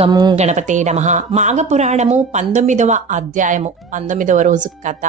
గం గణపతే నమః. మాఘపురాణము 19వ అధ్యాయము 19వ రోజు కథ.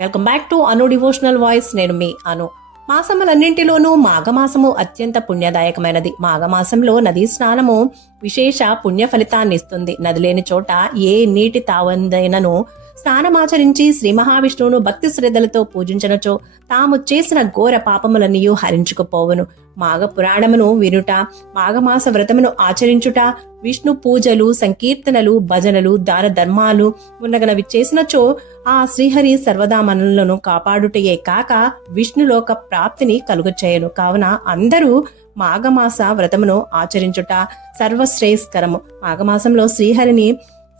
Welcome back to Anu devotional voice. నేను మీ అను. మాసములన్నింటిలోనూ మాఘమాసము అత్యంత పుణ్యదాయకమైనది. మాఘమాసంలో నదీ స్నానము విశేష పుణ్య ఫలితాన్ని ఇస్తుంది. నది లేని చోట ఏ నీటి తావందైనను స్నానమాచరించి శ్రీ మహావిష్ణువును భక్తి శ్రద్ధలతో పూజించనచో తాము చేసిన ఘోర పాపములన్నీ హరించుకుపోవును. మాఘ పురాణమును వినుట, మాఘమాస వ్రతమును ఆచరించుట, విష్ణు పూజలు, సంకీర్తనలు, భజనలు, దాన ధర్మాలు ఉన్నగనవి చేసినచో ఆ శ్రీహరి సర్వదా మనలను కాపాడుటయే కాక విష్ణులోక ప్రాప్తిని కలుగచేయను. కావున అందరూ మాఘమాస వ్రతమును ఆచరించుట సర్వశ్రేయస్కరము. మాఘమాసంలో శ్రీహరిని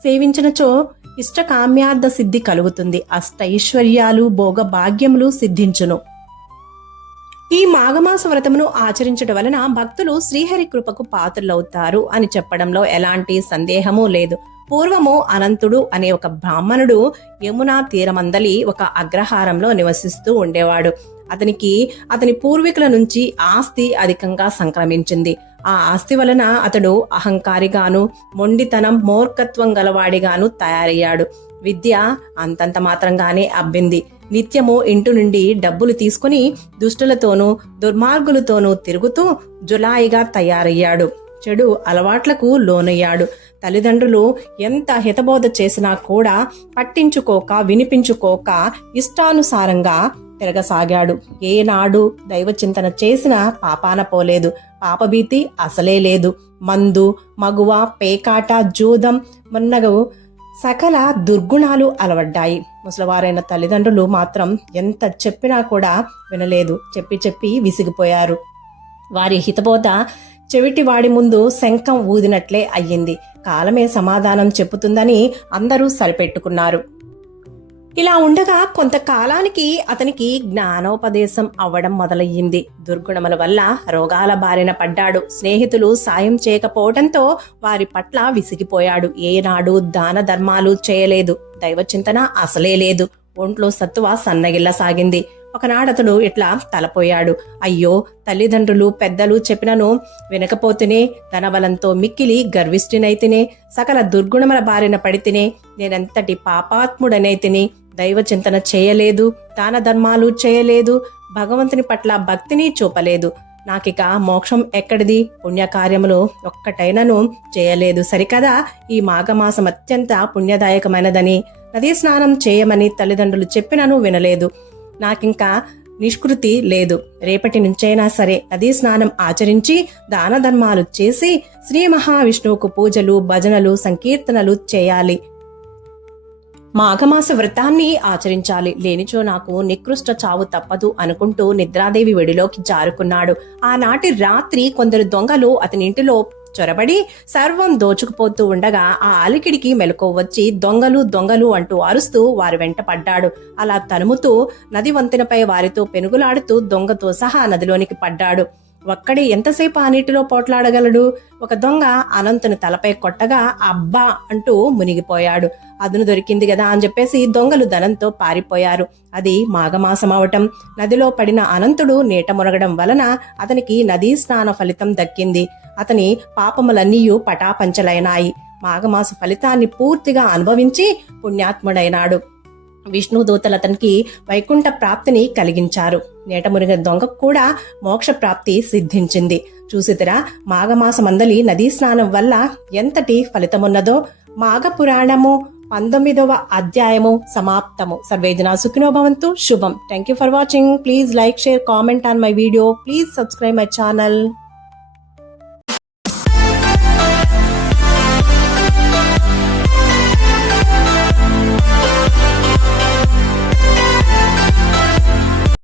సేవించినచో ఇష్టకామ్యార్థ సిద్ధి కలుగుతుంది. అష్టైశ్వర్యాలు, భోగ భాగ్యములు సిద్ధించును. ఈ మాఘమాస వ్రతమును ఆచరించడం వలన భక్తులు శ్రీహరి కృపకు పాత్రులవుతారు అని చెప్పడంలో ఎలాంటి సందేహము లేదు. పూర్వము అనంతుడు అనే ఒక బ్రాహ్మణుడు యమునా తీరమందలి ఒక అగ్రహారంలో నివసిస్తూ ఉండేవాడు. అతనికి అతని పూర్వీకుల నుంచి ఆస్తి అధికంగా సంక్రమించింది. ఆ ఆస్తి వలన అతడు అహంకారిగాను, మొండితనం, మూర్ఖత్వం గలవాడిగాను తయారయ్యాడు. విద్య అంతంత మాత్రంగానే అబ్బింది. నిత్యము ఇంటి నుండి డబ్బులు తీసుకుని దుష్టులతోనూ దుర్మార్గులతోనూ తిరుగుతూ జులాయిగా తయారయ్యాడు. చెడు అలవాట్లకు లోనయ్యాడు. తల్లిదండ్రులు ఎంత హితబోధ చేసినా కూడా పట్టించుకోక, వినిపించుకోక ఇష్టానుసారంగా తిరగసాగాడు. ఏనాడు దైవ చింతన చేసిన పాపాన పోలేదు. పాపభీతి అసలే లేదు. మందు, మగువ, పేకాట, జూదం మొన్నగు సకల దుర్గుణాలు అలవడ్డాయి. ముసలివారైన తల్లిదండ్రులు మాత్రం ఎంత చెప్పినా కూడా వినలేదు. చెప్పి విసిగిపోయారు. వారి హితబోధ చెవిటివాడి ముందు శంఖం ఊదినట్లే అయ్యింది. కాలమే సమాధానం చెప్పుతుందని అందరూ సరిపెట్టుకున్నారు. ఇలా ఉండగా కొంతకాలానికి అతనికి జ్ఞానోపదేశం అవ్వడం మొదలయ్యింది. దుర్గుణముల వల్ల రోగాల బారిన పడ్డాడు. స్నేహితులు సాయం చేయకపోవడంతో వారి పట్ల విసిగిపోయాడు. ఏనాడు దాన ధర్మాలు చేయలేదు. దైవ చింతన అసలే లేదు. ఒంట్లో సత్తువ సన్నగిల్లసాగింది. ఒకనాడతడు ఇట్లా తలపోయాడు. అయ్యో, తల్లిదండ్రులు పెద్దలు చెప్పినను వినకపోతేనే, ధనబలంతో మిక్కిలి గర్విష్ఠినైతినే, సకల దుర్గుణముల బారిన పడితేనే, నేనెంతటి పాపాత్ముడనైతిని, దైవ చింతన చేయలేదు, దాన ధర్మాలు చేయలేదు, భగవంతుని పట్ల భక్తిని చూపలేదు. నాకిక మోక్షం ఎక్కడిది? పుణ్యకార్యములు ఒక్కటైనను చేయలేదు సరికదా. ఈ మాఘమాసం అత్యంత పుణ్యదాయకమైనదని, నదీ స్నానం చేయమని తల్లిదండ్రులు చెప్పినను వినలేదు. నాకింకా నిష్కృతి లేదు. రేపటి నుంచైనా సరే నదీ స్నానం ఆచరించి దాన ధర్మాలు చేసి శ్రీ మహావిష్ణువుకు పూజలు, భజనలు, సంకీర్తనలు చేయాలి. మాఘమాస వ్రతాన్ని ఆచరించాలి. లేనిచో నాకు నికృష్ట చావు తప్పదు అనుకుంటూ నిద్రాదేవి వెడిలోకి జారుకున్నాడు. ఆనాటి రాత్రి కొందరు దొంగలు అతని ఇంటిలో చొరబడి సర్వం దోచుకుపోతూ ఉండగా ఆ అలికిడికి మెలకువ వచ్చి దొంగలు దొంగలు అంటూ అరుస్తూ వారి వెంట పడ్డాడు. అలా తనుముతూ నది వంతెనపై వారితో పెనుగులాడుతూ దొంగతో సహా నదిలోనికి పడ్డాడు. ఒక్కడే ఎంతసేపు ఆ నీటిలో పోట్లాడగలడు? ఒక దొంగ అనంతుని తలపై కొట్టగా అబ్బా అంటూ మునిగిపోయాడు. అదును దొరికింది కదా అని చెప్పేసి దొంగలు ధనంతో పారిపోయారు. అది మాఘమాసం అవటం, నదిలో పడిన అనంతుడు నీట మునగడం వలన అతనికి నదీ స్నాన ఫలితం దక్కింది. అతని పాపములన్నీ పటాపంచలైనాయి. మాఘమాస ఫలితాన్ని పూర్తిగా అనుభవించి పుణ్యాత్ముడైనాడు. విష్ణు దూతలు అతనికి వైకుంఠ ప్రాప్తిని కలిగించారు. నేట మునిగిన దొంగకు కూడా మోక్ష ప్రాప్తి సిద్ధించింది. చూసితరా, మాఘమాసమందలి నదీ స్నానం వల్ల ఎంతటి ఫలితమున్నదో. మాఘ పురాణము 19వ అధ్యాయము సమాప్తము. సర్వేజనా సుఖినో భవంతు. శుభం. Thank you for watching. Please like, share, comment on my video. Please subscribe my channel.